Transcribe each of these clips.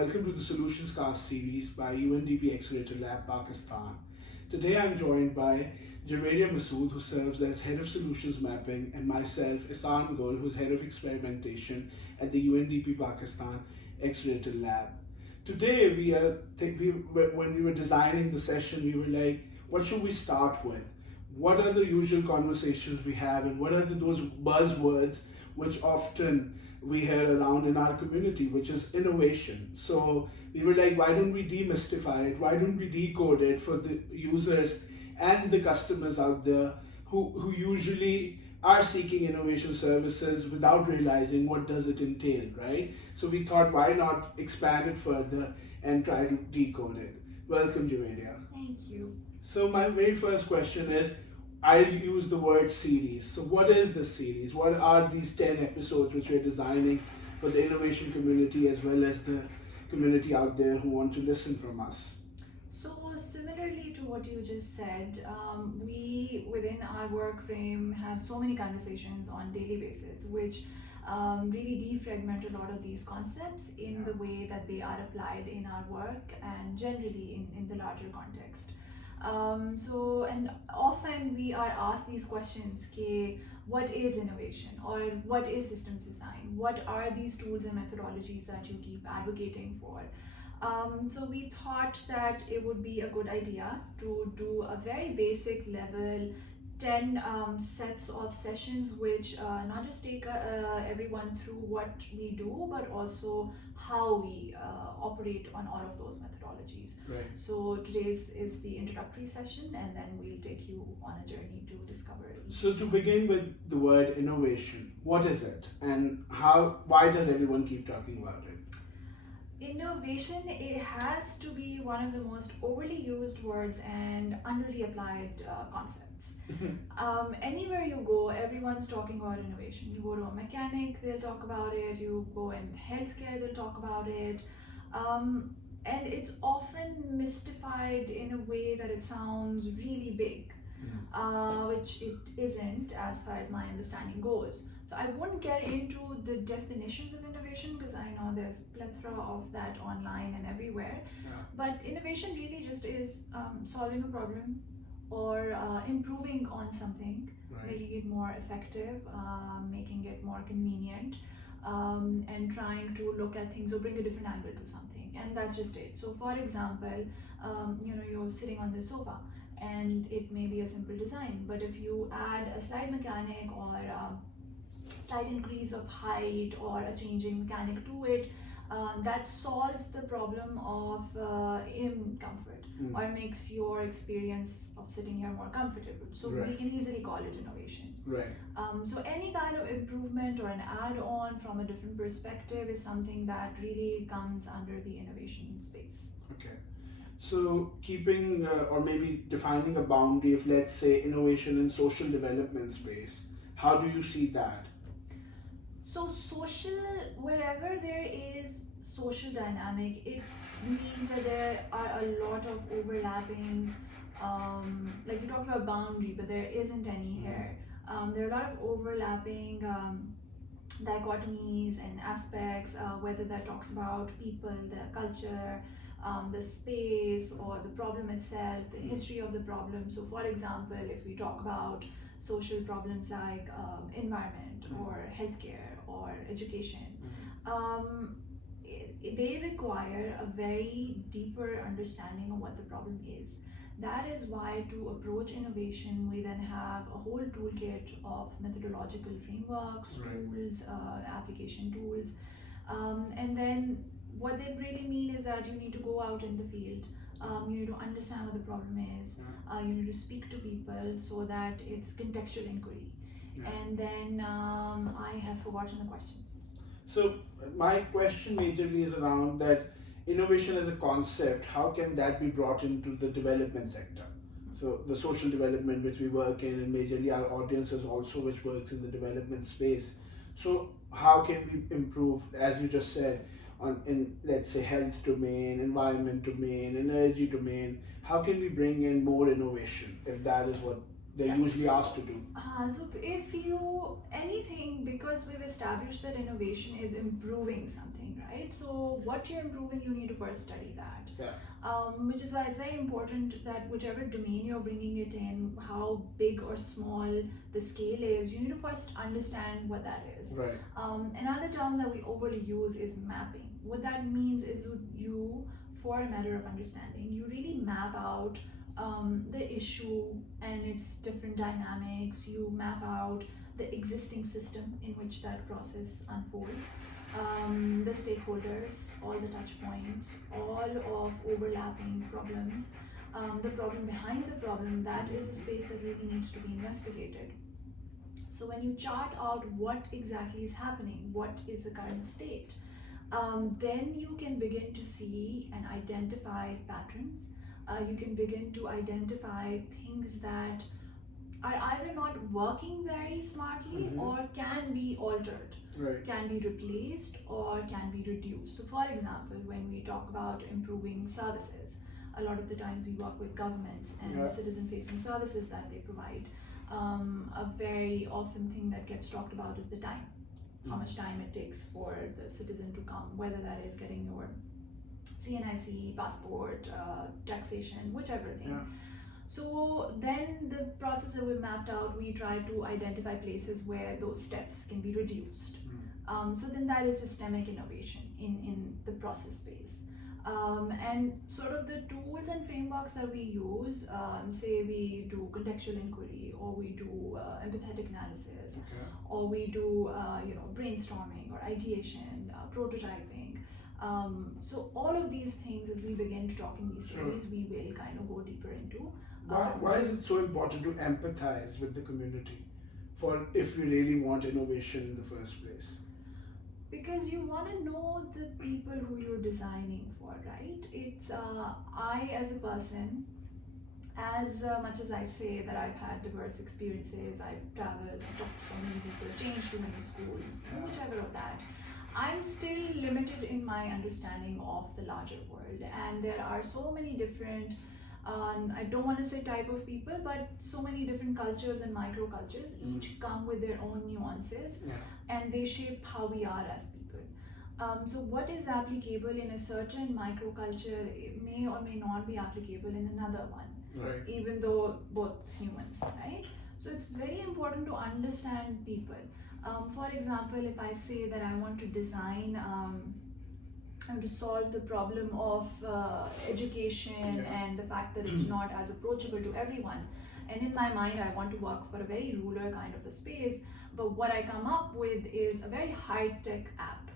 welcome to the Solutions Cast series by UNDP-AccLab Pakistan. Today I'm joined by Javeria Masood, who serves as Head of Solutions Mapping, and myself, Isan Gul, who's Head of Experimentation at the UNDP Pakistan Accelerator Lab. Today, when we were designing the session, we were like, what should we start with? What are the usual conversations we have, and what are those buzzwords which often we hear around in our community, which is innovation? So we were like, why don't we demystify it? Why don't we decode it for the users and the customers out there who usually are seeking innovation services without realizing what does it entail, right? So we thought, why not expand it further and try to decode it? Welcome, Javeria. Thank you. So my very first question is, I use the word series. So what is this series? What are these 10 episodes which we're designing for the innovation community as well as the community out there who want to listen from us? So similarly to what you just said, we within our work frame have so many conversations on daily basis, which really defragment a lot of these concepts in the way that they are applied in our work and generally in the larger context. And often we are asked these questions, what is innovation, or what is systems design? What are these tools and methodologies that you keep advocating for? So we thought that it would be a good idea to do a very basic level 10 sets of sessions which not just take everyone through what we do, but also how we operate on all of those methodologies. Right. So today's is the introductory session, and then we'll take you on a journey to discover each. So to begin with the word innovation, what is it, and why does everyone keep talking about it? Innovation, it has to be one of the most overly used words and underly applied concepts. Anywhere you go, everyone's talking about innovation. You go to a mechanic, they'll talk about it. You go in healthcare, they'll talk about it. And it's often mystified in a way that it sounds really big, which it isn't as far as my understanding goes. So I won't get into the definitions of innovation because I know there's plethora of that online and everywhere. Yeah. But innovation really just is solving a problem or improving on something, Right. making it more effective, making it more convenient, and trying to look at things or bring a different angle to something. And that's just it. So for example, you're sitting on the sofa and it may be a simple design, but if you add a slide mechanic or slight increase of height or a changing mechanic to it, that solves the problem of comfort or makes your experience of sitting here more comfortable. So Right. we can easily call it innovation. Right. So any kind of improvement or an add-on from a different perspective is something that really comes under the innovation space. Okay. So keeping or maybe defining a boundary of, let's say, innovation in social development space, how do you see that? So wherever there is social dynamic, it means that there are a lot of overlapping, like you talked about boundary, but there isn't any here. There are a lot of overlapping dichotomies and aspects, whether that talks about people, the culture, the space, or the problem itself, the history of the problem. So for example, if we talk about social problems like environment or healthcare or education, they require a very deeper understanding of what the problem is. That is why to approach innovation, we then have a whole toolkit of methodological frameworks, Right. tools, application tools. And then what they really mean is that you need to go out in the field. You need to understand what the problem is. You need to speak to people so that it's contextual inquiry. Yeah. And then I have forgotten the question. So my question majorly is around that innovation as a concept, how can that be brought into the development sector? So the social development which we work in, and majorly our audience is also which works in the development space. So how can we improve, as you just said, in let's say health domain, environment domain, energy domain? How can we bring in more innovation if that is what they're usually asked to do? So if you anything, because we've established that innovation is improving something, right? So what you're improving, you need to first study that. Yeah. Which is why it's very important that whichever domain you're bringing it in, how big or small the scale is, you need to first understand what that is. Right. Another term that we overly use is mapping. What that means is you, for a matter of understanding, you really map out the issue and its different dynamics. You map out the existing system in which that process unfolds, the stakeholders, all the touch points, all of overlapping problems, the problem behind the problem. That is a space that really needs to be investigated. So when you chart out what exactly is happening, what is the current state, then you can begin to see and identify patterns. You can begin to identify things that are either not working very smartly or can be altered, can be replaced or can be reduced. So for example, when we talk about improving services, a lot of the times we work with governments and the citizen-facing services that they provide. A very often thing that gets talked about is the time. How much time it takes for the citizen to come, whether that is getting your CNIC, passport, taxation, whichever thing. So then the process that we've mapped out, we try to identify places where those steps can be reduced. So then that is systemic innovation in the process space. And sort of the tools and frameworks that we use, say we do contextual inquiry, or we do empathetic analysis, or we do brainstorming or ideation, prototyping. So all of these things, as we begin to talk in these series, we will kind of go deeper into. Why is it so important to empathize with the community if we really want innovation in the first place? Because you want to know the people who you're designing for, right? It's I as a person, as much as I say that I've had diverse experiences, I've traveled, I've talked to so many people, changed too many schools, whichever of that, I'm still limited in my understanding of the larger world. And there are so many different, I don't want to say type of people, but so many different cultures and microcultures, each come with their own nuances, and they shape how we are as people. So what is applicable in a certain microculture, it may or may not be applicable in another one, even though both humans, right? So it's very important to understand people. For example, if I say that I want to design to solve the problem of education and the fact that it's not as approachable to everyone, and in my mind I want to work for a very rural kind of a space, but what I come up with is a very high-tech app,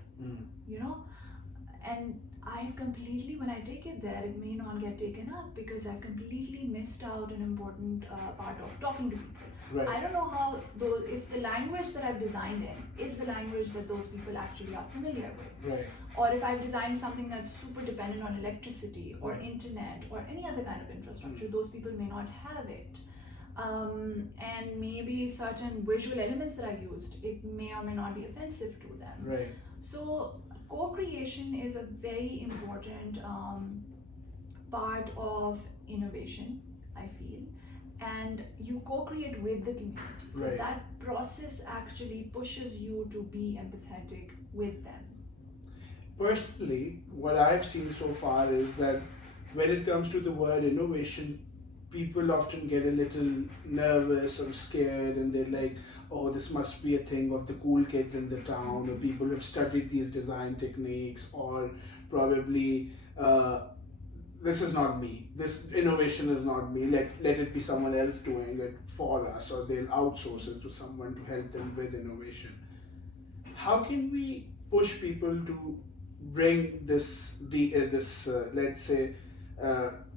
and I've completely, when I take it there, it may not get taken up because I've completely missed out an important part of talking to people. I don't know how if the language that I've designed in is the language that those people actually are familiar with. Or if I've designed something that's super dependent on electricity or internet or any other kind of infrastructure, those people may not have it. And maybe certain visual elements that I've used, it may or may not be offensive to them. So co-creation is a very important part of innovation, I feel. And you co-create with the community. So that process actually pushes you to be empathetic with them. Personally, what I've seen so far is that when it comes to the word innovation, people often get a little nervous or scared, and they're like, oh, this must be a thing of the cool kids in the town, or people have studied these design techniques, or probably this is not me, this innovation is not me, let it be someone else doing it for us, or they'll outsource it to someone to help them with innovation. How can we push people to bring this let's say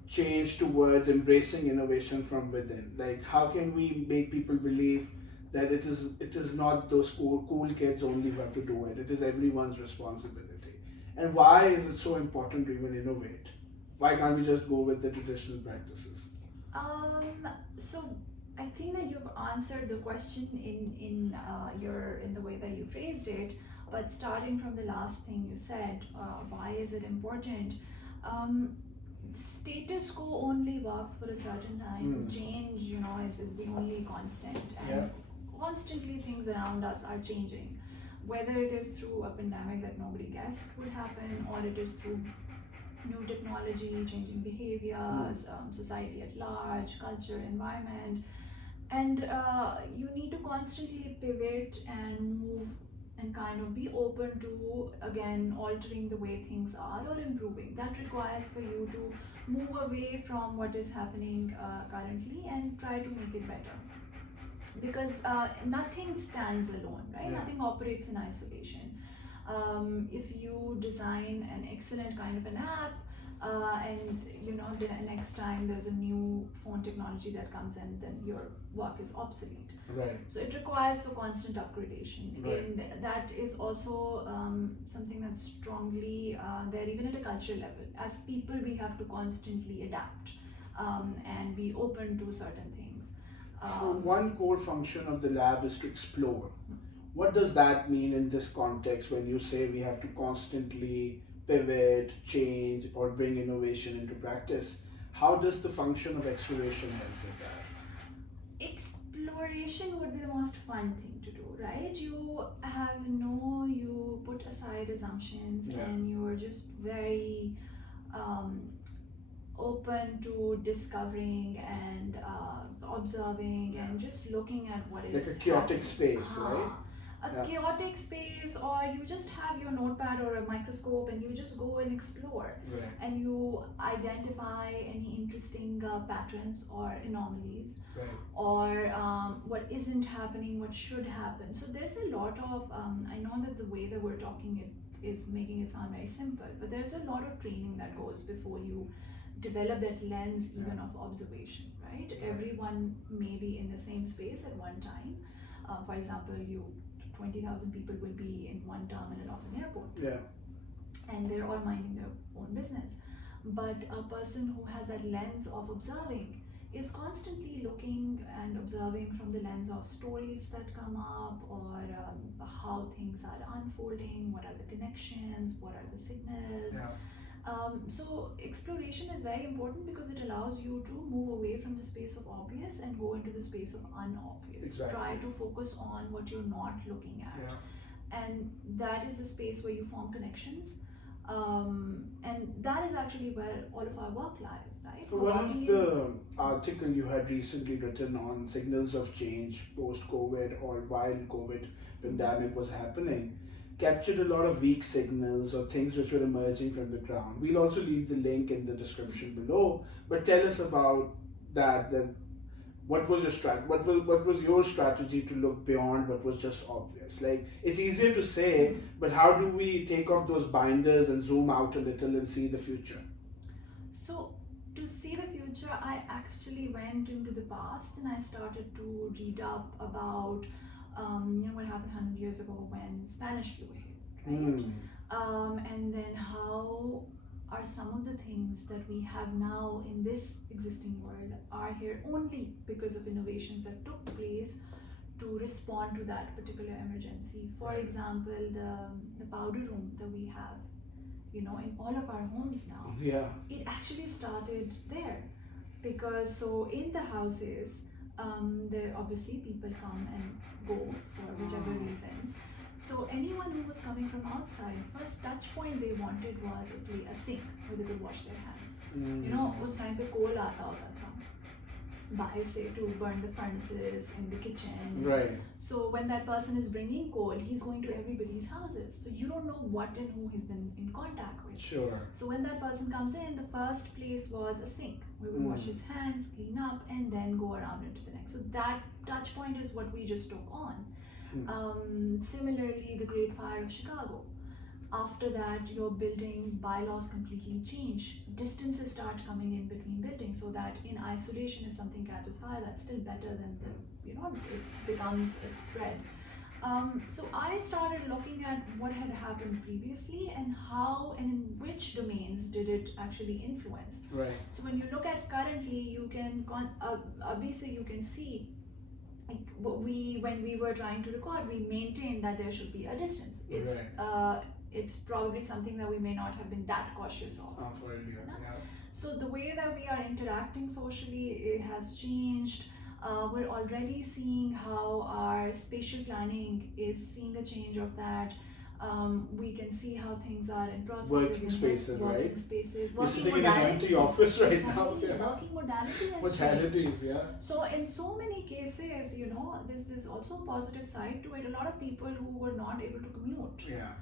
change towards embracing innovation from within? Like, how can we make people believe that it is not those cool kids only who have to do it, it is everyone's responsibility? And why is it so important to even innovate? Why can't we just go with the traditional practices? So I think that you've answered the question in the way that you phrased it, but starting from the last thing you said, why is it important? status quo only works for a certain time. Change, is the only constant, and constantly things around us are changing, whether it is through a pandemic that nobody guessed would happen, or it is through new technology changing behaviors, society at large, culture, environment, and you need to constantly pivot and move and kind of be open to, again, altering the way things are or improving. That requires for you to move away from what is happening currently and try to make it better. Because nothing stands alone, right? Nothing operates in isolation. If you design an excellent kind of an app, and the next time there's a new phone technology that comes in, then your work is obsolete. Right. So it requires for constant upgradation, and that is also something that's strongly there even at a cultural level. As people, we have to constantly adapt and be open to certain things. So one core function of the lab is to explore. What does that mean in this context when you say we have to constantly pivot, change, or bring innovation into practice? How does the function of exploration help with that? Exploration would be the most fun thing to do, right? You put aside assumptions and you're just very open to discovering and observing and just looking at what is like a chaotic space, right? A chaotic space, or you just have your notepad or a microscope and you just go and explore, and you identify any interesting patterns or anomalies, or what isn't happening, what should happen. So there's a lot of I know that the way that we're talking it is making it sound very simple, but there's a lot of training that goes before you develop that lens even of observation, right? Everyone may be in the same space at one time. For example, 20,000 people will be in one terminal of an airport, and they're all minding their own business. But a person who has that lens of observing is constantly looking and observing from the lens of stories that come up, or how things are unfolding, what are the connections, what are the signals. So exploration is very important because it allows you to move away from the space of obvious and go into the space of unobvious. Try to focus on what you're not looking at. And that is the space where you form connections. And that is actually where all of our work lies, right? So one of the article you had recently written on signals of change post-COVID or while COVID pandemic was happening captured a lot of weak signals or things which were emerging from the ground. We'll also leave the link in the description below, but tell us about that. Then what was your what was your strategy to look beyond what was just obvious? Like, it's easier to say, but how do we take off those binders and zoom out a little and see the future? So to see the future, I actually went into the past and I started to read up about what happened 100 years ago when Spanish flu hit, right? And then how are some of the things that we have now in this existing world are here only because of innovations that took place to respond to that particular emergency. For example, the powder room that we have, in all of our homes now, it actually started there, because so in the houses, there obviously people come and go for whichever reasons. So anyone who was coming from outside, first touch point they wanted was a sink where they could wash their hands. उस time पे कोल आता होता था बाहर से to burn the furnaces in the kitchen. So when that person is bringing coal, he's going to everybody's houses. So you don't know what and who he's been in contact with. So when that person comes in, the first place was a sink. We would wash his hands, clean up, and then go around into the next. So that touch point is what we just took on. Similarly, the Great Fire of Chicago. After that, your building bylaws completely change. Distances start coming in between buildings, so that in isolation, if something catches fire, that's still better than it becomes a spread. So I started looking at what had happened previously and how and in which domains did it actually influence. So when you look at currently, you can obviously you can see, like, when we were trying to record, we maintained that there should be a distance. it's probably something that we may not have been that cautious of. For earlier, yeah. So the way that we are interacting socially, it has changed. We're already seeing how our spatial planning is seeing a change of that. We can see how things are in processes. Working spaces, working right? spaces. You're sitting in an empty office right now. Exactly. Working modality has Modalities, changed. yeah. So in so many cases, there's also a positive side to it. A lot of people who were not able to commute. Yeah.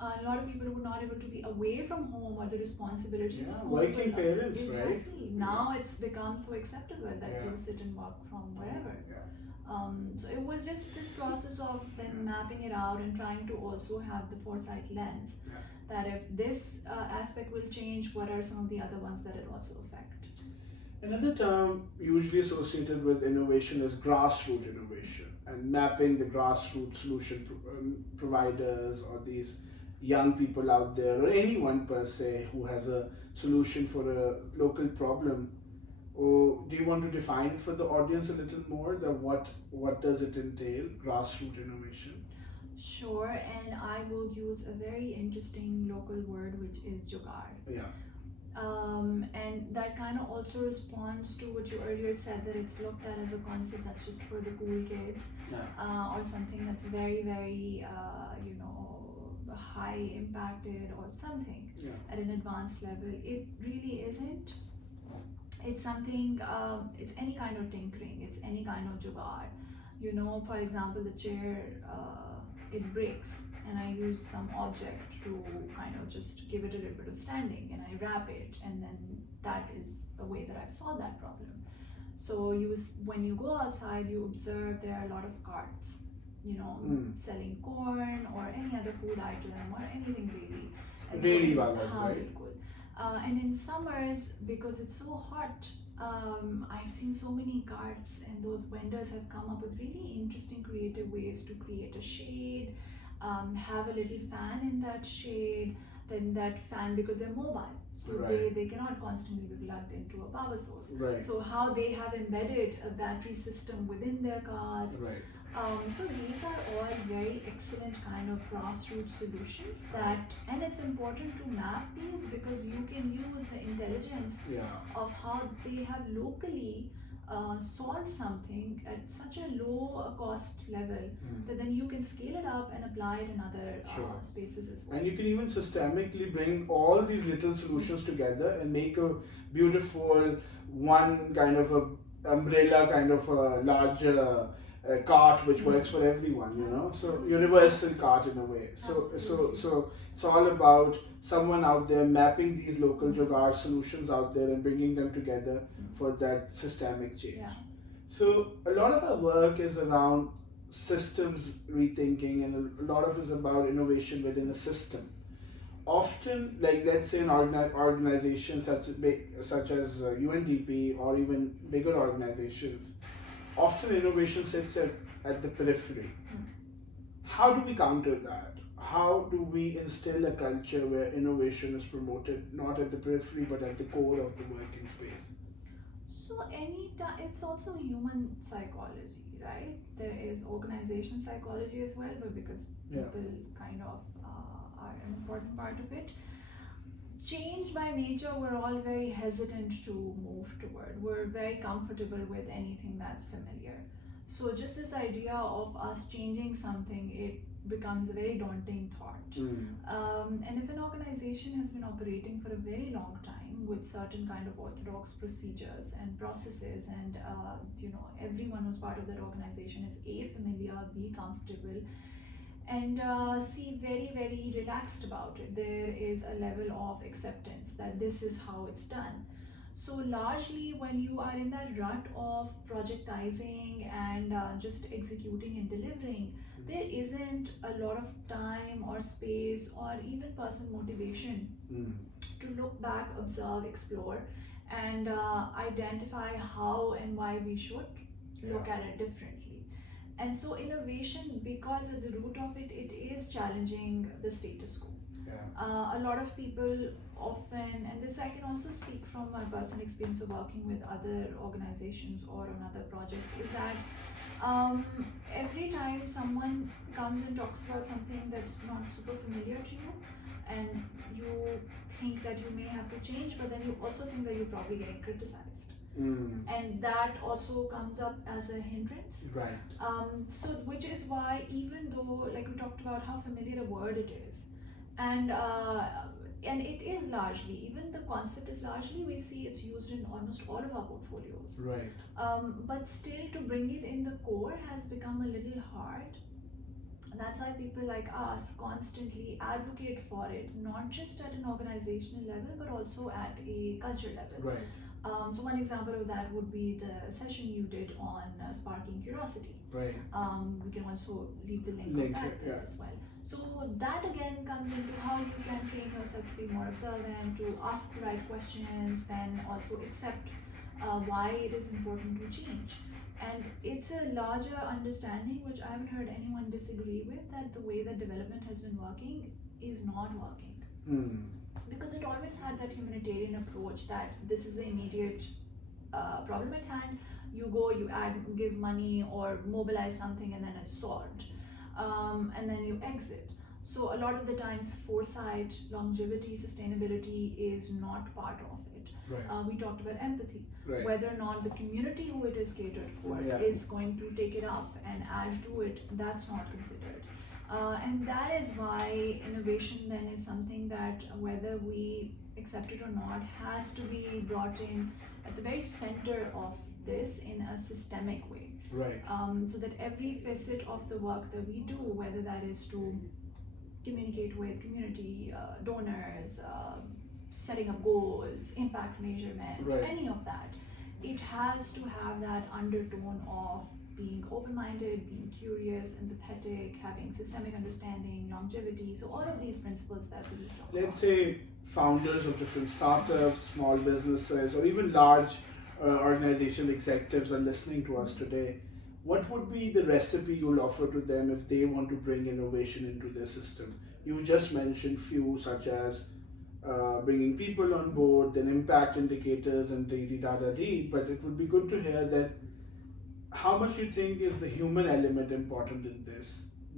A lot of people who were not able to be away from home or the responsibilities of home. Working parents, exactly. right? Exactly. Now it's become so acceptable that you sit and work from wherever. Yeah. So it was just this process of then mapping it out and trying to also have the foresight lens that if this aspect will change, what are some of the other ones that it also affect? Another term usually associated with innovation is grassroots innovation, and mapping the grassroots solution providers or these young people out there or anyone per se who has a solution for a local problem. Or do you want to define it for the audience a little more? That what does it entail, grassroots innovation? Sure, and I will use a very interesting local word, which is jugaad. Yeah. And that kind of also responds to what you earlier said, that it's looked at as a concept that's just for the cool kids, or something that's very, very, high impacted or something at an advanced level. It really isn't. It's something, it's any kind of tinkering, it's any kind of jugaad. For example, the chair, it breaks, and I use some object to kind of just give it a little bit of standing, and I wrap it, and then that is a way that I've solved that problem. So when you go outside, you observe there are a lot of carts, selling corn or any other food item or anything really. And really right? Cool. And in summers, because it's so hot, I've seen so many carts, and those vendors have come up with really interesting creative ways to create a shade, have a little fan in that shade, then that fan, because they're mobile, so they cannot constantly be plugged into a power source. So how they have embedded a battery system within their cars. So these are all very excellent kind of grassroots solutions and it's important to map these because you can use the intelligence of how they have locally solved something at such a low cost level that then you can scale it up and apply it in other spaces as well. And you can even systemically bring all these little solutions together and make a beautiful one kind of a umbrella, kind of a larger cart which works for everyone, so universal cart in a way. So it's all about someone out there mapping these local jugaad solutions out there and bringing them together for that systemic change. So a lot of our work is around systems rethinking, and a lot of it is about innovation within a system. Often, like let's say in organizations such as UNDP or even bigger organizations, often innovation sits at the periphery. How do we counter that? How do we instill a culture where innovation is promoted not at the periphery but at the core of the working space? So it's also human psychology, right? There is organization psychology as well, but because people kind of are an important part of it. Change by nature, we're all very hesitant to move toward. We're very comfortable with anything that's familiar. So just this idea of us changing something, it becomes a very daunting thought. And if an organization has been operating for a very long time with certain kind of orthodox procedures and processes, and everyone who's part of that organization is familiar, be comfortable, and see very, very relaxed about it. There is a level of acceptance that this is how it's done. So largely when you are in that rut of projectizing and just executing and delivering, there isn't a lot of time or space or even personal motivation to look back, observe, explore, and identify how and why we should look at it differently. And so innovation, because at the root of it, it is challenging the status quo. Yeah. A lot of people often, and this I can also speak from my personal experience of working with other organizations or on other projects, is that every time someone comes and talks about something that's not super familiar to you, and you think that you may have to change, but then you also think that you're probably getting criticized. And that also comes up as a hindrance. Right. So which is why, even though, like we talked about how familiar a word it is, and it is largely, even the concept is largely, we see it's used in almost all of our portfolios. Right. But still, to bring it in the core has become a little hard. That's why people like us constantly advocate for it, not just at an organizational level, but also at a culture level. Right. So one example of that would be the session you did on sparking curiosity. Right. We can also leave the link of that there as well. So that again comes into how you can train yourself to be more observant, to ask the right questions, then also accept why it is important to change. And it's a larger understanding, which I haven't heard anyone disagree with, that the way that development has been working is not working. Because it always had that humanitarian approach that this is the immediate problem at hand. You go, you give money or mobilize something, and then it's solved. And then you exit. So a lot of the times, foresight, longevity, sustainability is not part of it. Right. We talked about empathy. Right. Whether or not the community who it is catered for is going to take it up and add to it, that's not considered. And that is why innovation then is something that, whether we accept it or not, has to be brought in at the very center of this in a systemic way. Right. So that every facet of the work that we do, whether that is to communicate with community, donors, setting up goals, impact measurement, any of that, it has to have that undertone of being open-minded, being curious, empathetic, having systemic understanding, longevity. So all of these principles that we talk about. Let's say founders of different startups, small businesses, or even large organization executives are listening to us today. What would be the recipe you'll offer to them if they want to bring innovation into their system? You just mentioned few, such as bringing people on board, then impact indicators and da-da-da-da, but it would be good to hear that how much you think is the human element important in this?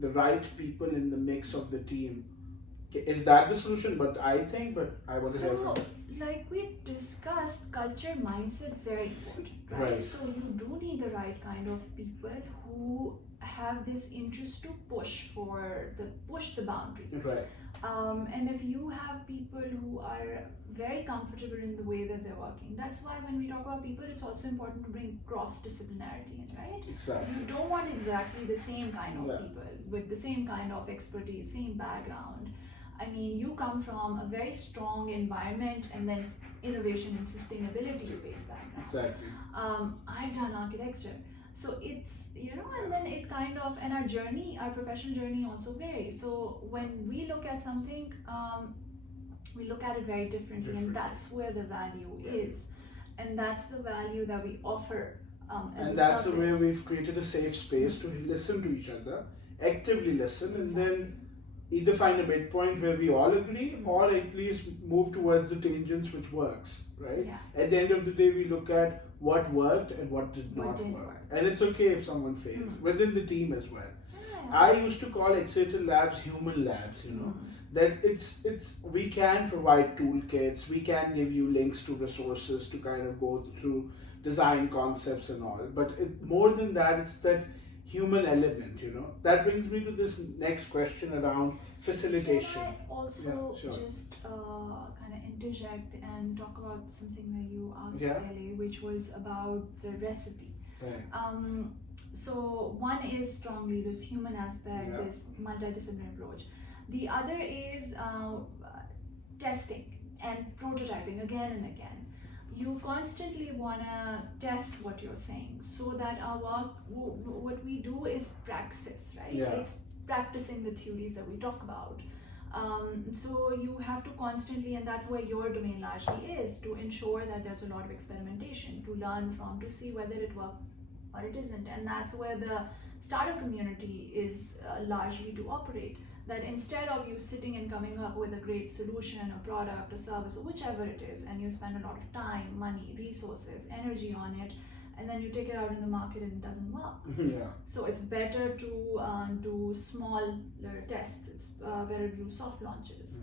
The right people in the mix of the team. Is that the solution? But I want to hear from you. Like we discussed, culture, mindset, very important, right? So you do need the right kind of people who have this interest to push the boundary. Right. And if you have people who are very comfortable in the way that they're working, that's why when we talk about people, it's also important to bring cross-disciplinarity in, right? Exactly. You don't want exactly the same kind of people with the same kind of expertise, same background. I mean, you come from a very strong environment and then innovation and sustainability space background. Exactly. I've done architecture. So it's, and then it kind of, and our professional journey also varies. So when we look at something, we look at it very differently, and that's where the value is. And that's the value that we offer as and a that's service. the way we've created a safe space to listen to each other, actively listen, and then either find a midpoint where we all agree, or at least move towards the tangents which works, right? Yeah. At the end of the day, we look at what worked and what did not work. And it's okay if someone fails, within the team as well. Yeah. I used to call Accelerator Labs human labs, that it's we can provide toolkits, we can give you links to resources to kind of go through design concepts and all, but more than that, it's that human element, That brings me to this next question around facilitation. Can I also just kind of interject and talk about something that you asked earlier, which was about the recipe. Right. So one is strongly this human aspect, this multidisciplinary approach. The other is testing and prototyping again and again. You constantly want to test what you're saying, so that our work, what we do is praxis, right? It's practicing the theories that we talk about. So you have to constantly, and that's where your domain largely is, to ensure that there's a lot of experimentation to learn from, to see whether it works or it isn't. And that's where the startup community is largely to operate. That instead of you sitting and coming up with a great solution or product or service or whichever it is, and you spend a lot of time, money, resources, energy on it, and then you take it out in the market and it doesn't work. Yeah. So it's better to do smaller tests. It's better to do soft launches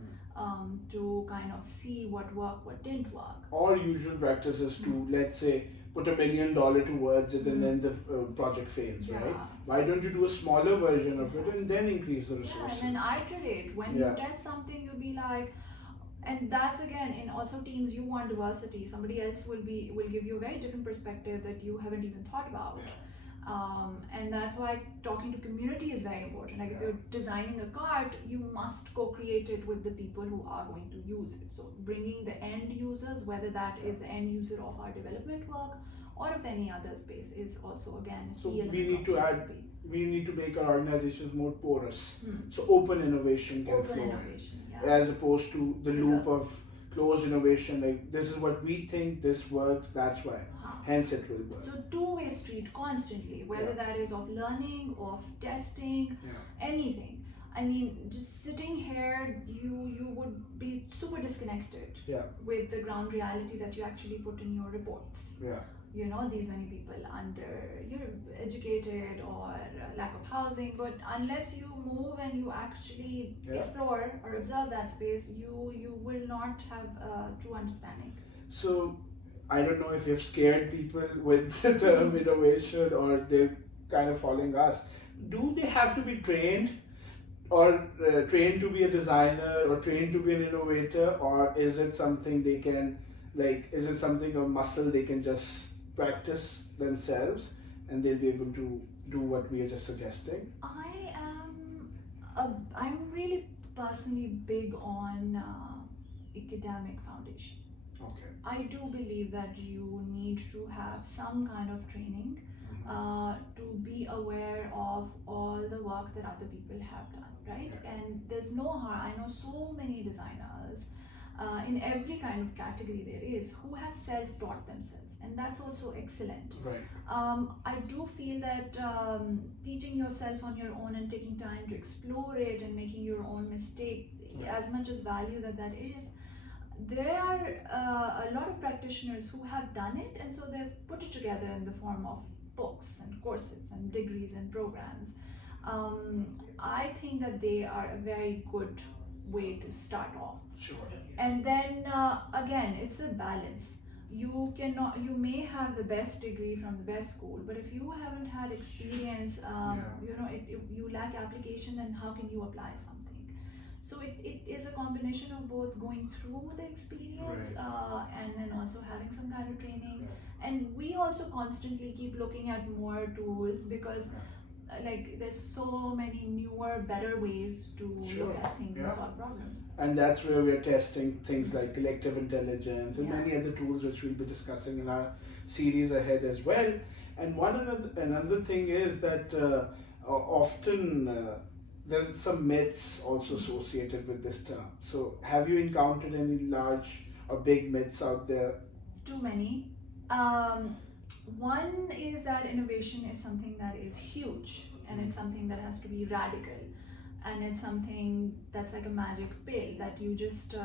to kind of see what worked, what didn't work. Or usual practice is to, let's say, put $1 million towards it and then the project fails, right? Why don't you do a smaller version of it and then increase the resources? Yeah, and then iterate. When you test something, you'll be like, and that's again in also teams, you want diversity. Somebody else will give you a very different perspective that you haven't even thought about. And that's why talking to community is very important. Like if you're designing a cart, you must co-create it with the people who are going to use it. So bringing the end users, whether that is the end user of our development work or of any other space, is also again so key we need to make our organizations more porous. So open innovation can flow as opposed to the loop of closed innovation, like this is what we think, this works, that's why, hence it will work. So two-way street constantly, whether that is of learning, of testing, anything. I mean, just sitting here, you would be super disconnected with the ground reality that you actually put in your reports. You know, these many people educated or lack of housing, but unless you move and you actually explore or observe that space, you will not have a true understanding. So I don't know if you've scared people with the term innovation or they're kind of following us. Do they have to be trained or trained to be a designer or trained to be an innovator, or is it something they can, like, is it something, a muscle they can just practice themselves and they'll be able to do what we are just suggesting? I'm really personally big on academic foundation. Okay. I do believe that you need to have some kind of training to be aware of all the work that other people have done, right? And there's no harm. I know so many designers in every kind of category there is who have self-taught themselves, and that's also excellent. Right. I do feel that teaching yourself on your own and taking time to explore it and making your own mistake, as much as value that is, there are a lot of practitioners who have done it, and so they've put it together in the form of books and courses and degrees and programs. I think that they are a very good way to start off. Sure. And then again, it's a balance. You may have the best degree from the best school, but if you haven't had experience, you lack application, then how can you apply something? So it is a combination of both going through the experience and then also having some kind of training. And we also constantly keep looking at more tools because like there's so many newer, better ways to look at things and solve problems. And that's where we're testing things like collective intelligence and many other tools which we'll be discussing in our series ahead as well. And another thing is that often there are some myths also associated with this term. So have you encountered any large or big myths out there? Too many. One is that innovation is something that is huge, and it's something that has to be radical, and it's something that's like a magic pill that you just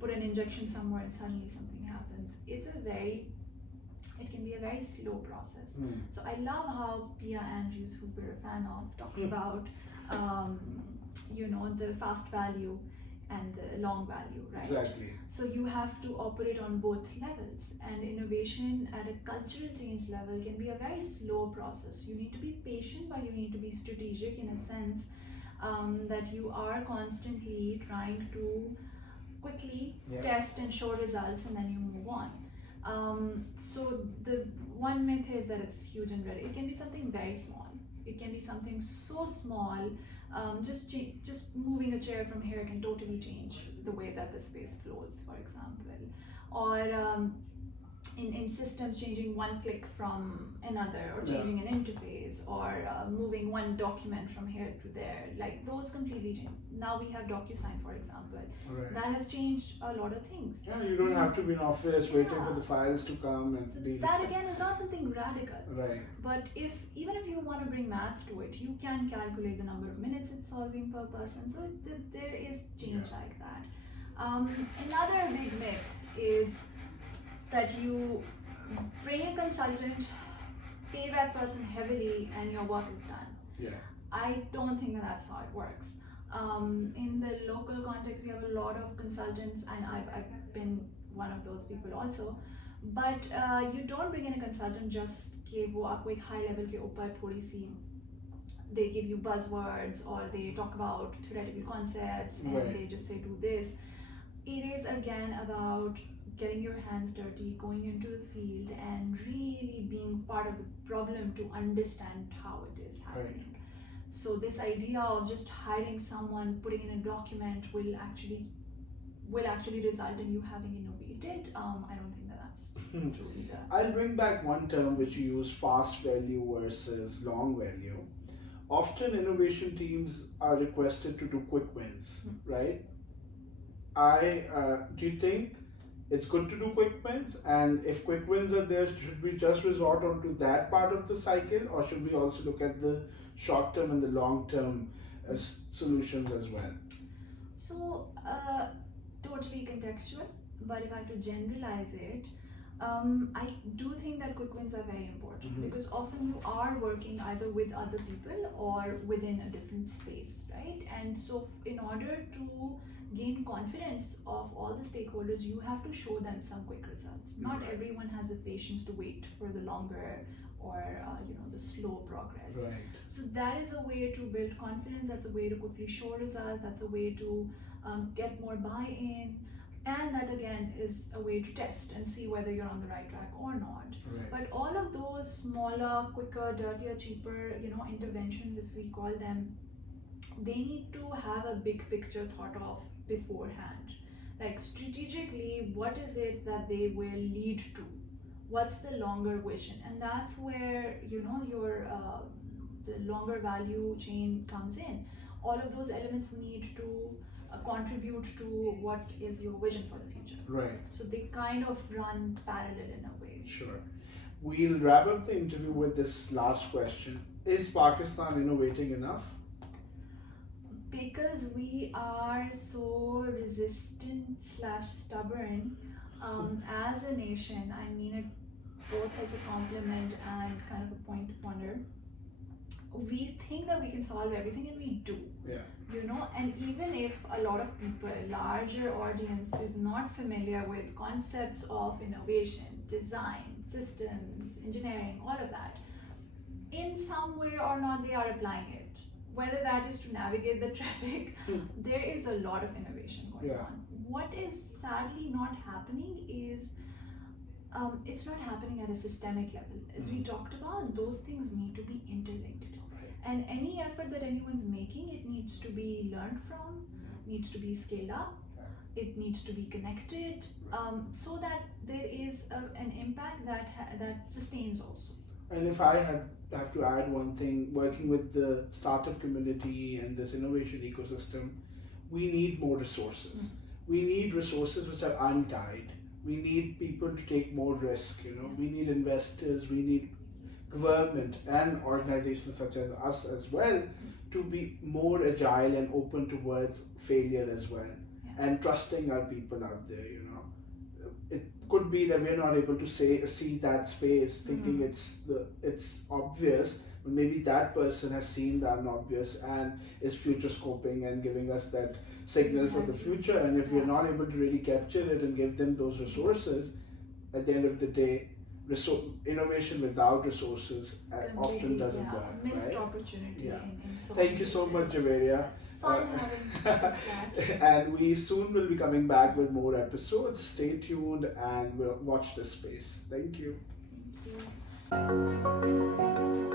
put an injection somewhere and suddenly something happens. It can be a very slow process. So I love how Pia Andrews, who we're a fan of, talks about the fast value and the long value, right? Exactly. So you have to operate on both levels, and innovation at a cultural change level can be a very slow process. You need to be patient, but you need to be strategic in a sense that you are constantly trying to quickly test and show results, and then you move on. So the one myth is that it's huge and ready. It can be something very small. It can be something so small, just moving a chair from here can totally change the way that the space flows, for example. Or in systems, changing one click from another, or Yeah. changing an interface, or moving one document from here to there. Like those completely change. Now we have DocuSign, for example. Right. That has changed a lot of things. Yeah, you don't have to be in office waiting Yeah. for the files to come and So be. that again is not something radical. Right. But even if you want to bring math to it, you can calculate the number of minutes it's solving per person. So there is change Yeah. like that. Another big myth is that you bring a consultant, pay that person heavily, and your work is done. Yeah. I don't think that that's how it works. In the local context, we have a lot of consultants, and I've been one of those people also. But you don't bring in a consultant just कि वो आपको एक high level के ऊपर थोड़ी सी they give you buzzwords, or they talk about theoretical concepts, and Right. they just say do this. It is again about getting your hands dirty, going into the field, and really being part of the problem to understand how it is happening. So this idea of just hiring someone, putting in a document will actually result in you having innovated. I don't think that's true either. I'll bring back one term which you use, fast value versus long value. Often innovation teams are requested to do quick wins, right? Do you think it's good to do quick wins? And if quick wins are there, should we just resort onto that part of the cycle, or should we also look at the short term and the long term solutions as well? So, totally contextual, but if I have to generalize it, I do think that quick wins are very important, Mhm. because often you are working either with other people or within a different space, right? And so, in order to gain confidence of all the stakeholders, you have to show them some quick results. Not Right. everyone has the patience to wait for the longer or the slow progress. Right. So that is a way to build confidence. That's a way to quickly show results. That's a way to get more buy-in, and that again is a way to test and see whether you're on the right track or not. Right. But all of those smaller, quicker, dirtier, cheaper, interventions, if we call them, they need to have a big picture thought of beforehand. Like strategically, what is it that they will lead to? What's the longer vision? And that's where your the longer value chain comes in. All of those elements need to contribute to what is your vision for the future. Right. So they kind of run parallel in a way. Sure. We'll wrap up the interview with this last question. Is Pakistan innovating enough? Because we are so resistant / stubborn as a nation, I mean it both as a compliment and kind of a point to ponder. We think that we can solve everything, and we do. Yeah. And even if a lot of people, larger audience, is not familiar with concepts of innovation, design, systems, engineering, all of that, in some way or not, they are applying it. Whether that is to navigate the traffic, there is a lot of innovation going on. What is sadly not happening is it's not happening at a systemic level. As we talked about, those things need to be interlinked. And any effort that anyone's making, it needs to be learned from, needs to be scaled up, it needs to be connected, so that there is an impact that sustains also. And if I have to add one thing, working with the startup community and this innovation ecosystem, we need more resources. We need resources which are untied. We need people to take more risk. We need investors. We need government and organizations such as us as well to be more agile and open towards failure as well, and trusting our people out there. It could be that we're not able to see that space, thinking it's obvious, but maybe that person has seen the unobvious and is future scoping and giving us that signal for the future. And if we're not able to really capture it and give them those resources, at the end of the day, innovation without resources often doesn't work. Missed right? opportunity. In so Thank many you so cases. much, Javeria. Fun having this chat. And we soon will be coming back with more episodes. Stay tuned and we'll watch this space. Thank you. Thank you.